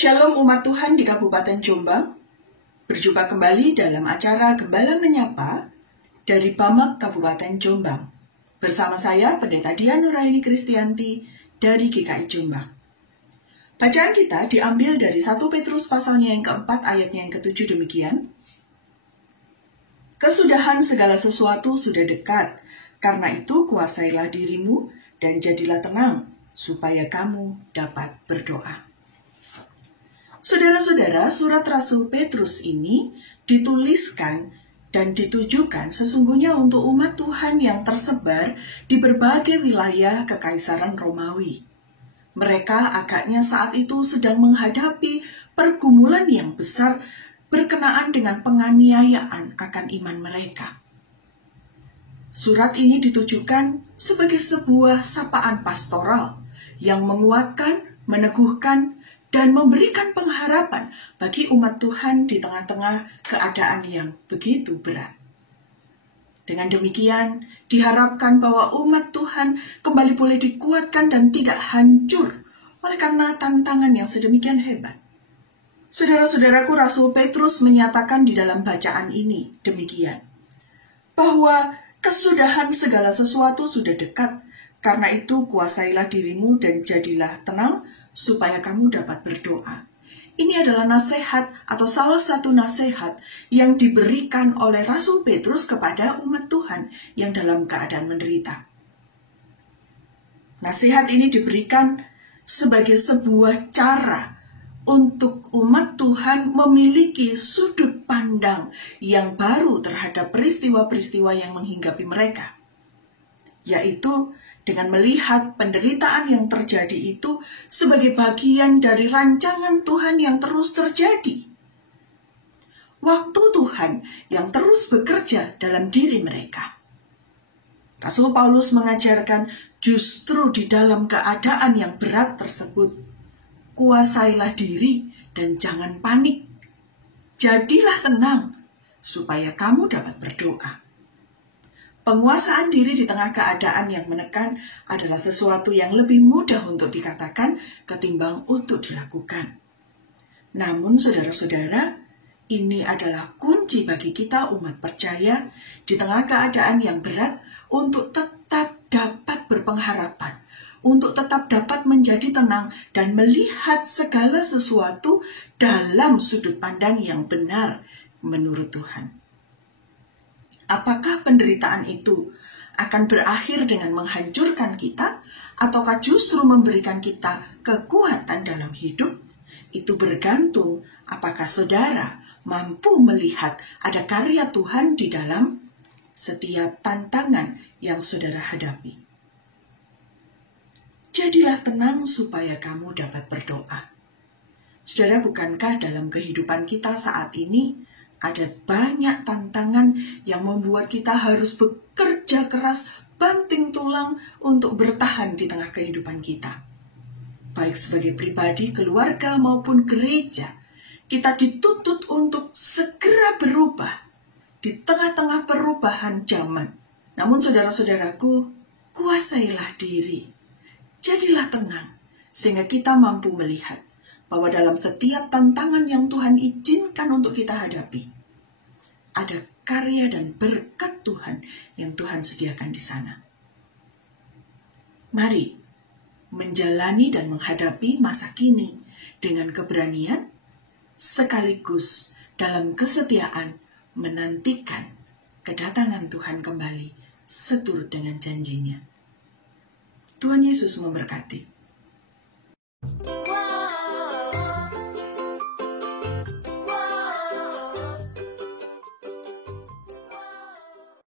Shalom umat Tuhan di Kabupaten Jombang. Berjumpa kembali dalam acara Gembala Menyapa dari Bamak Kabupaten Jombang. Bersama saya Pendeta Dian Nuraini Kristianti dari GKI Jombang. Bacaan kita diambil dari 1 Petrus pasalnya yang keempat ayatnya yang ketujuh demikian. Kesudahan segala sesuatu sudah dekat, karena itu kuasailah dirimu dan jadilah tenang, supaya kamu dapat berdoa. Saudara-saudara, surat Rasul Petrus ini dituliskan dan ditujukan sesungguhnya untuk umat Tuhan yang tersebar di berbagai wilayah Kekaisaran Romawi. Mereka agaknya saat itu sedang menghadapi pergumulan yang besar berkenaan dengan penganiayaan akan iman mereka. Surat ini ditujukan sebagai sebuah sapaan pastoral yang menguatkan, meneguhkan, dan memberikan pengharapan bagi umat Tuhan di tengah-tengah keadaan yang begitu berat. Dengan demikian, diharapkan bahwa umat Tuhan kembali boleh dikuatkan dan tidak hancur oleh karena tantangan yang sedemikian hebat. Saudara-saudaraku, Rasul Petrus menyatakan di dalam bacaan ini demikian, bahwa kesudahan segala sesuatu sudah dekat, karena itu kuasailah dirimu dan jadilah tenang, supaya kamu dapat berdoa. Ini adalah nasihat atau salah satu nasihat yang diberikan oleh Rasul Petrus kepada umat Tuhan yang dalam keadaan menderita. Nasihat ini diberikan sebagai sebuah cara untuk umat Tuhan memiliki sudut pandang yang baru terhadap peristiwa-peristiwa yang menghinggapi mereka, yaitu dengan melihat penderitaan yang terjadi itu sebagai bagian dari rancangan Tuhan yang terus terjadi. Waktu Tuhan yang terus bekerja dalam diri mereka. Rasul Paulus mengajarkan justru di dalam keadaan yang berat tersebut, kuasailah diri dan jangan panik. Jadilah tenang supaya kamu dapat berdoa. Penguasaan diri di tengah keadaan yang menekan adalah sesuatu yang lebih mudah untuk dikatakan ketimbang untuk dilakukan. Namun saudara-saudara, ini adalah kunci bagi kita umat percaya di tengah keadaan yang berat untuk tetap dapat berpengharapan, untuk tetap dapat menjadi tenang dan melihat segala sesuatu dalam sudut pandang yang benar menurut Tuhan. Apakah penderitaan itu akan berakhir dengan menghancurkan kita, ataukah justru memberikan kita kekuatan dalam hidup? Itu bergantung apakah saudara mampu melihat ada karya Tuhan di dalam setiap tantangan yang saudara hadapi. Jadilah tenang supaya kamu dapat berdoa. Saudara, bukankah dalam kehidupan kita saat ini ada banyak tantangan yang membuat kita harus bekerja keras, banting tulang untuk bertahan di tengah kehidupan kita. Baik sebagai pribadi, keluarga maupun gereja, kita dituntut untuk segera berubah di tengah-tengah perubahan zaman. Namun saudara-saudaraku, kuasailah diri. Jadilah tenang, sehingga kita mampu melihat bahwa dalam setiap tantangan yang Tuhan izinkan untuk kita hadapi, ada karya dan berkat Tuhan yang Tuhan sediakan di sana. Mari menjalani dan menghadapi masa kini dengan keberanian, sekaligus dalam kesetiaan menantikan kedatangan Tuhan kembali seturut dengan janjinya. Tuhan Yesus memberkati.